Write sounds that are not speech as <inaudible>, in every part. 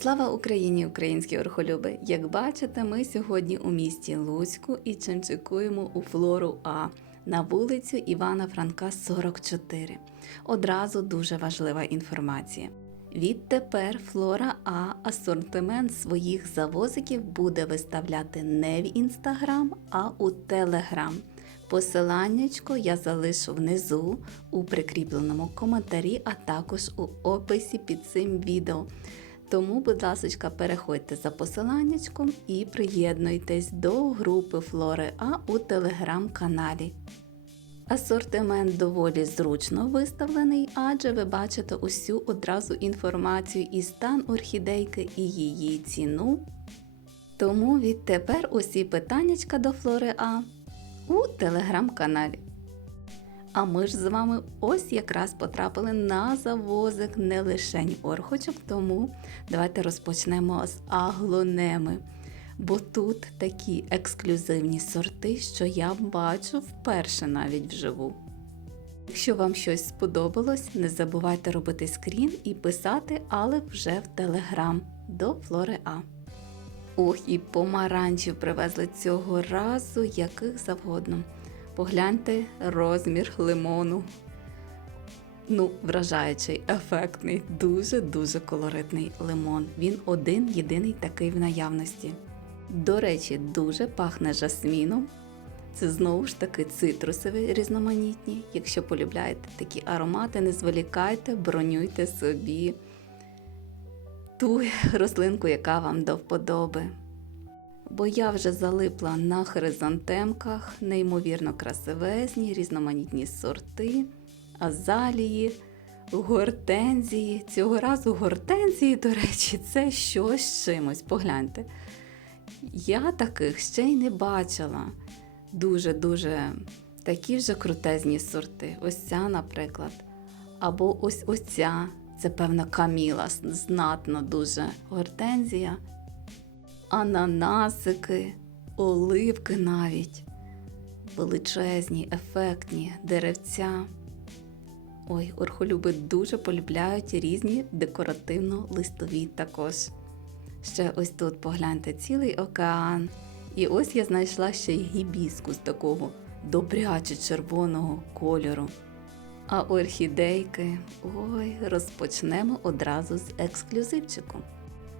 Слава Україні, українські орхолюби! Як бачите, ми сьогодні у місті Луцьку і чимчикуємо у флору А на вулицю Івана Франка, 44. Одразу дуже важлива інформація. Відтепер Флора А асортимент своїх завозиків буде виставляти не в інстаграм, а у Телеграм. Посиланнячко я залишу внизу у прикріпленому коментарі, а також у описі під цим відео. Тому, будь ласка, переходьте за посиланнячком і приєднуйтесь до групи Флори А у телеграм-каналі. Асортимент доволі зручно виставлений, адже ви бачите усю одразу інформацію і стан орхідейки і її ціну. Тому відтепер усі питаннячка до Флори А у телеграм-каналі. А ми ж з вами ось якраз потрапили на завозик не лишень орхочок, тому давайте розпочнемо з аглонеми. Бо тут такі ексклюзивні сорти, що я бачу вперше навіть вживу. Якщо вам щось сподобалось, не забувайте робити скрін і писати, але вже в Телеграм до Флори А. Ох, і помаранчів привезли цього разу, яких завгодно. Погляньте розмір лимону. Ну, вражаючий, ефектний, дуже-дуже колоритний лимон. Він один єдиний такий в наявності. До речі, дуже пахне жасміном. Це знову ж таки цитрусові різноманітні. Якщо полюбляєте такі аромати, не зволікайте, бронюйте собі ту рослинку, яка вам до вподоби. Бо я вже залипла на хризантемках, неймовірно красивезні, різноманітні сорти, азалії, гортензії. Цього разу гортензії, до речі, це щось з чимось. Погляньте. Я таких ще й не бачила. Дуже-дуже такі вже крутезні сорти. Ось ця, наприклад. Або ось ось ця. Це певна каміла, знатно дуже гортензія ананасики, оливки навіть, величезні, ефектні деревця. Ой, орхолюби дуже полюбляють різні декоративно-листові також. Ще ось тут погляньте цілий океан. І ось я знайшла ще й гібіскус такого добряче червоного кольору. А орхідейки, ой, розпочнемо одразу з ексклюзивчику.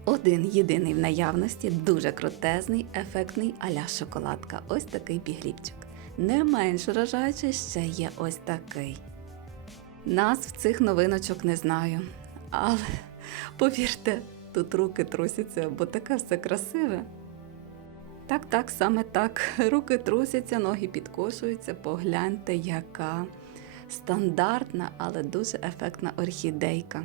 Один єдиний в наявності, дуже крутезний, ефектний аля шоколадка. Ось такий бігліпчик. Не менш вражаючий ще є ось такий. Назв цих новиночок не знаю, але повірте, тут руки трусяться, бо таке все красиве. Так, так, саме так. Руки трусяться, ноги підкошуються. Погляньте, яка стандартна, але дуже ефектна орхідейка.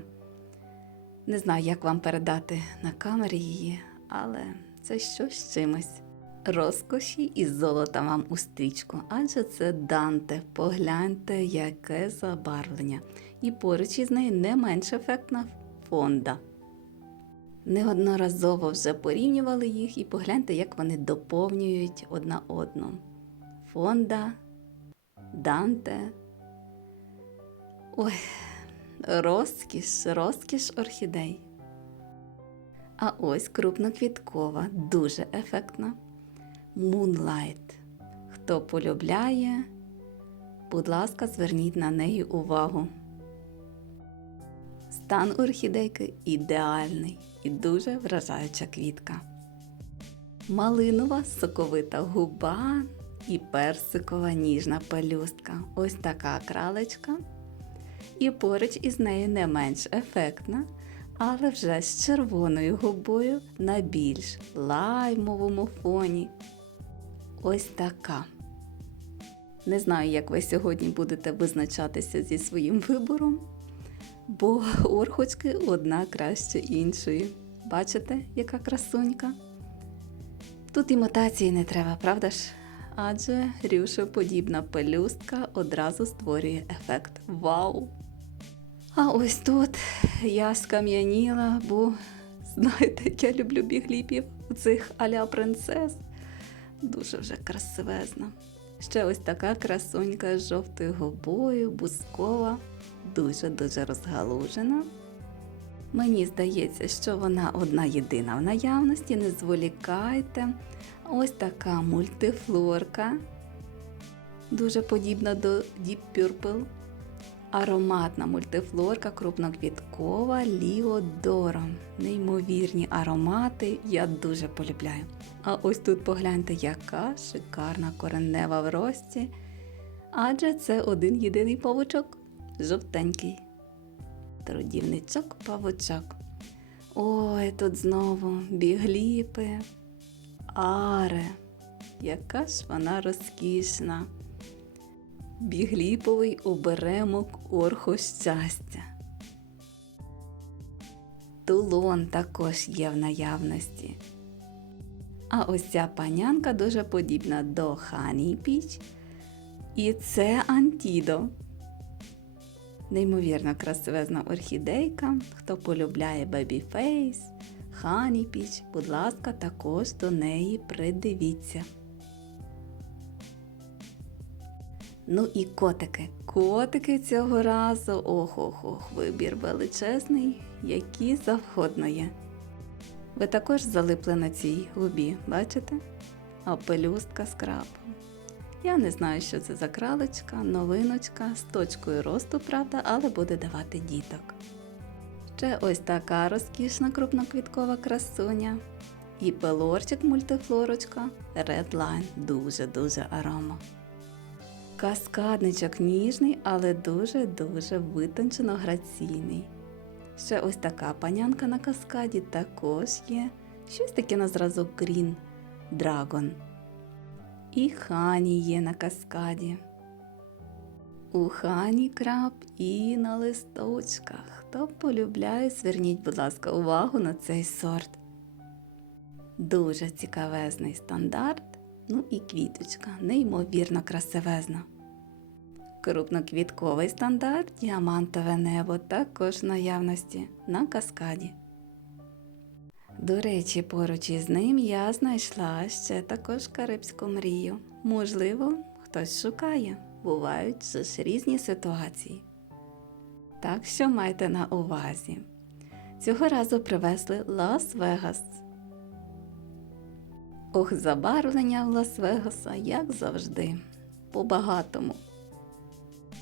Не знаю, як вам передати на камері її, але це щось з чимось. Розкоші і золота вам у стрічку, адже це Данте. Погляньте, яке забарвлення. І поруч із нею не менш ефектна фонда. Неодноразово вже порівнювали їх і погляньте, як вони доповнюють одна одну. Фонда, Данте. Ой, розкіш, розкіш орхідей. А ось крупноквіткова, дуже ефектна. Moonlight. Хто полюбляє, будь ласка, зверніть на неї увагу. Стан орхідейки ідеальний і дуже вражаюча квітка. Малинова соковита губа і персикова ніжна пелюстка. Ось така кралечка. І поруч із нею не менш ефектна, але вже з червоною губою на більш лаймовому фоні. Ось така. Не знаю, як ви сьогодні будете визначатися зі своїм вибором, бо орхочки одна краще іншої. Бачите, яка красунька? Тут імітації не треба, правда ж? Адже рюшоподібна пелюстка одразу створює ефект Вау! А ось тут я скам'яніла, бо знаєте, я люблю бігліпів у цих аля принцес. Дуже вже красивезна. Ще ось така красунька з жовтою губою, бускова, дуже-дуже розгалужена. Мені здається, що вона одна єдина в наявності, не зволікайте. Ось така мультифлорка, дуже подібна до Deep Purple. Ароматна мультифлорка крупноквіткова Ліодоро. Неймовірні аромати, я дуже полюбляю. А ось тут погляньте, яка шикарна коренева в рості. Адже це один єдиний павучок жовтенький. Трудівничок павучок. Ой, тут знову бігліпи, аре. Яка ж вона розкішна. Бігліповий оберемок орхо щастя. Тулон також є в наявності. А ось ця панянка дуже подібна до Хані Піч. І це Антідо. Неймовірно красивезна орхідейка. Хто полюбляє Babyface, Хані Піч, будь ласка, також до неї придивіться. Ну і котики. Котики цього разу, ох-ох-ох, вибір величезний, які завгодно є. Ви також залипли на цій губі, бачите? А пелюстка з крапом. Я не знаю, що це за кралечка, новиночка з точкою росту, правда, але буде давати діток. Ще ось така розкішна крупноквіткова красуня. І пелорчик мультифлорочка Redline дуже-дуже арома. Каскадничок ніжний, але дуже-дуже витончено граційний. Ще ось така панянка на каскаді також є. Щось таке на зразок Green Dragon. І хані є на каскаді. У хані краб і на листочках. Хто полюбляє, зверніть, будь ласка, увагу на цей сорт. Дуже цікавезний стандарт. Ну і квіточка, неймовірно красивезна. Крупноквітковий стандарт, діамантове небо також в наявності на каскаді. До речі, поруч із ним я знайшла ще також карибську мрію. Можливо, хтось шукає, бувають ж різні ситуації. Так що майте на увазі. Цього разу привезли Лас-Вегас. Ох, забарвлення в Лас-Вегаса, як завжди, по-багатому.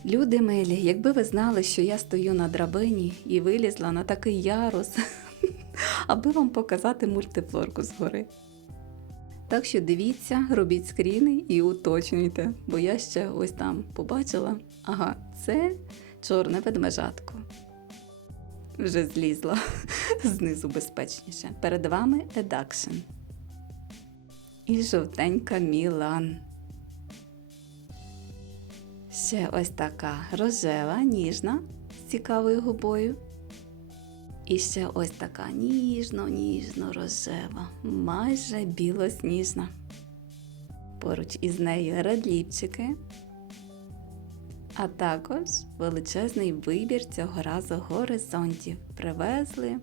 Люди милі, якби ви знали, що я стою на драбині і вилізла на такий ярус, <laughs> аби вам показати мультифлорку згори. Так що дивіться, робіть скріни і уточнюйте, бо я ще ось там побачила. Ага, це чорне ведмежатко. Вже злізла <laughs> знизу безпечніше. Перед вами Едакшн. І жовтенька Мілан. Ще ось така рожева, ніжна, з цікавою губою. І ще ось така ніжно-ніжно-рожева, майже білосніжна. Поруч із нею редліпчики, а також величезний вибір цього разу горизонтів привезли.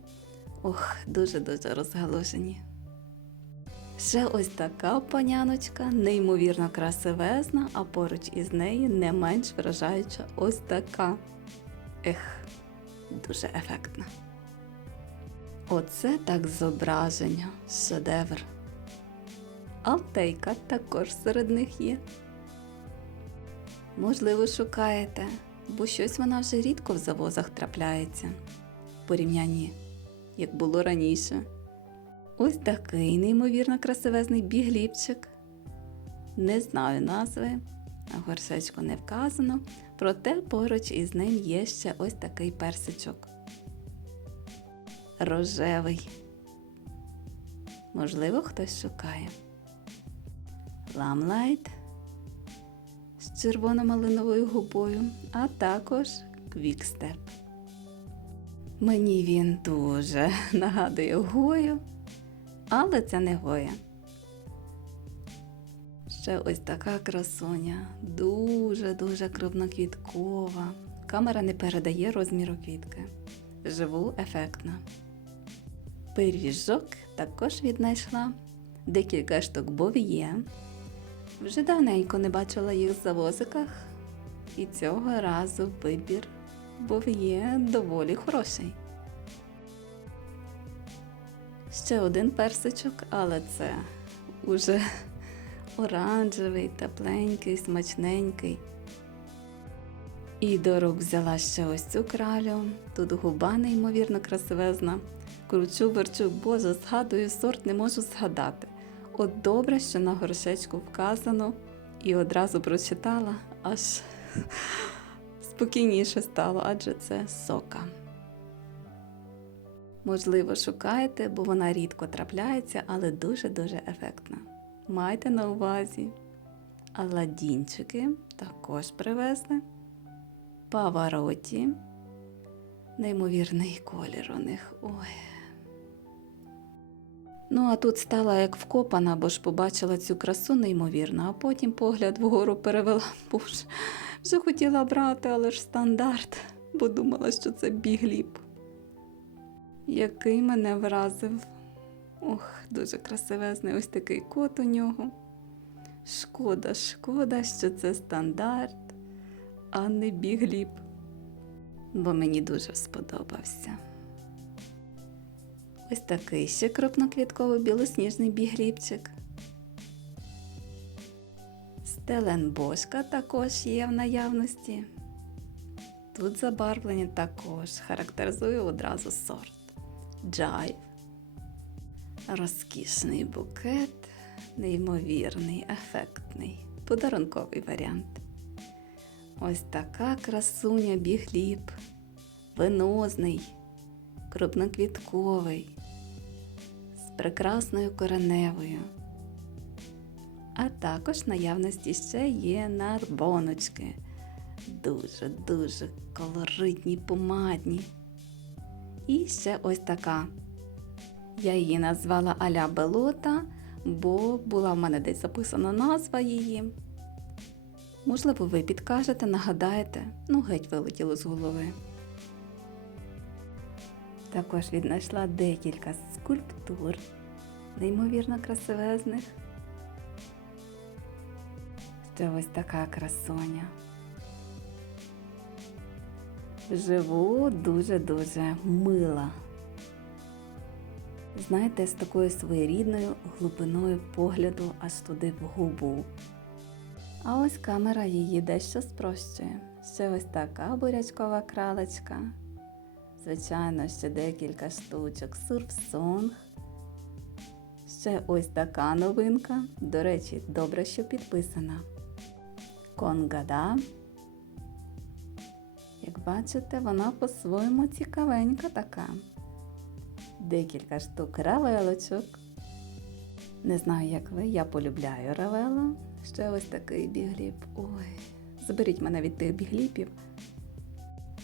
Ох, дуже-дуже розгалужені. Ще ось така паняночка, неймовірно красивезна, а поруч із нею не менш вражаюча ось така. Ех, дуже ефектна. Оце так зображення, шедевр. Алтейка також серед них є. Можливо, шукаєте, бо щось вона вже рідко в завозах трапляється в порівнянні, як було раніше. Ось такий неймовірно красивезний бігліпчик. Не знаю назви, на горшечку не вказано, проте поруч із ним є ще ось такий персичок. Рожевий. Можливо, хтось шукає. Ламлайт з червоно-малиновою губою, а також квікстеп. Мені він дуже <laughs> нагадує гою, але це не гоя. Ще ось така красуня, дуже-дуже крупноквіткова. Камера не передає розміру квітки. Живу ефектно. Пиріжок також віднайшла. Декілька штук бов'є. Вже давненько не бачила їх в завозиках, і цього разу вибір бов'є доволі хороший. Ще один персичок, але це уже <laughs> оранжевий, тепленький, смачненький. І до рук взяла ще ось цю кралю. Тут губа неймовірно красивезна. Кручу, верчу, боже, згадую сорт, не можу згадати. От добре, що на горшечку вказано, і одразу прочитала, аж спокійніше стало, адже це сока. Можливо, шукаєте, бо вона рідко трапляється, але дуже-дуже ефектна. Майте на увазі. Аладінчики також привезли. Павароті. Неймовірний колір у них. Ой. Ну, а тут стала як вкопана, бо ж побачила цю красу неймовірно, а потім погляд вгору перевела. <laughs> Боже, вже хотіла брати, але ж стандарт, бо думала, що це бігліп. Який мене вразив. Ох, дуже красивезний ось такий кот у нього. Шкода, шкода, що це стандарт, а не бігліп. Бо мені дуже сподобався. Ось такий ще крупноквітковий білосніжний бігліпчик. Стеленбошка також є в наявності. Тут забарвлення також характеризує одразу сорт. Джайв. Розкішний букет, неймовірний, ефектний, подарунковий варіант. Ось така красуня бігліп, венозний, крупноквітковий, прекрасною кореневою. А також наявності ще є нарбоночки. Дуже-дуже колоритні, помадні. І ще ось така. Я її назвала Аля Белота, бо була в мене десь записана назва її. Можливо, ви підкажете, нагадаєте, ну геть вилетіло з голови. Також віднайшла декілька скульптур, неймовірно красивезних. Ще ось така красоня. Живу дуже-дуже мила. Знаєте, з такою своєрідною глибиною погляду аж туди в губу. А ось камера її дещо спрощує. Ще ось така бурячкова кралечка. Звичайно, ще декілька штучок сурфсонг. Ще ось така новинка. До речі, добре, що підписана. Конгада. Як бачите, вона по-своєму цікавенька така. Декілька штук равелочок. Не знаю, як ви, я полюбляю равела. Ще ось такий бігліп. Ой, заберіть мене від тих бігліпів.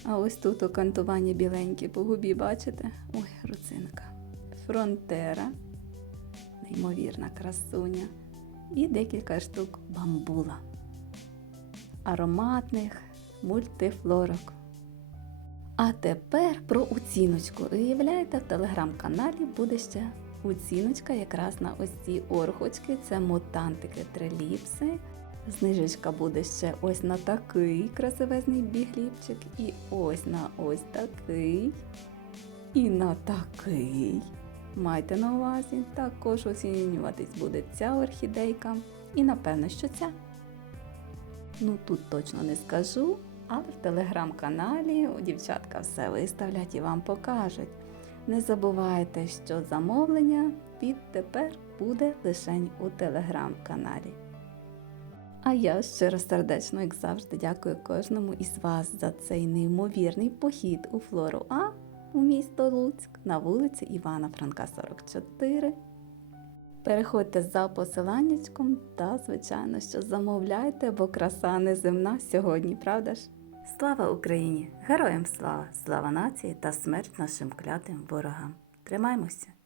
А ось тут окантування біленькі по губі, бачите? Ой, руцинка. Фронтера, неймовірна красуня. І декілька штук бамбула. Ароматних мультифлорок. А тепер про оціночку. Уявляєте, в телеграм-каналі буде ще оціночка якраз на ось ці орхочки. Це мутантики триліпси. Знижечка буде ще ось на такий красивезний бігліпчик, і ось на ось такий, і на такий. Майте на увазі, також оцінюватись буде ця орхідейка. І напевно, що ця. Ну тут точно не скажу, але в телеграм-каналі у дівчатка все виставлять і вам покажуть. Не забувайте, що замовлення відтепер буде лише у телеграм-каналі. А я щиро сердечно, як завжди, дякую кожному із вас за цей неймовірний похід у Флору А у місто Луцьк на вулиці Івана Франка, 44. Переходьте за посиланнячком та, звичайно, що замовляйте, бо краса неземна сьогодні, правда ж? Слава Україні! Героям слава! Слава нації та смерть нашим клятим ворогам! Тримаймося!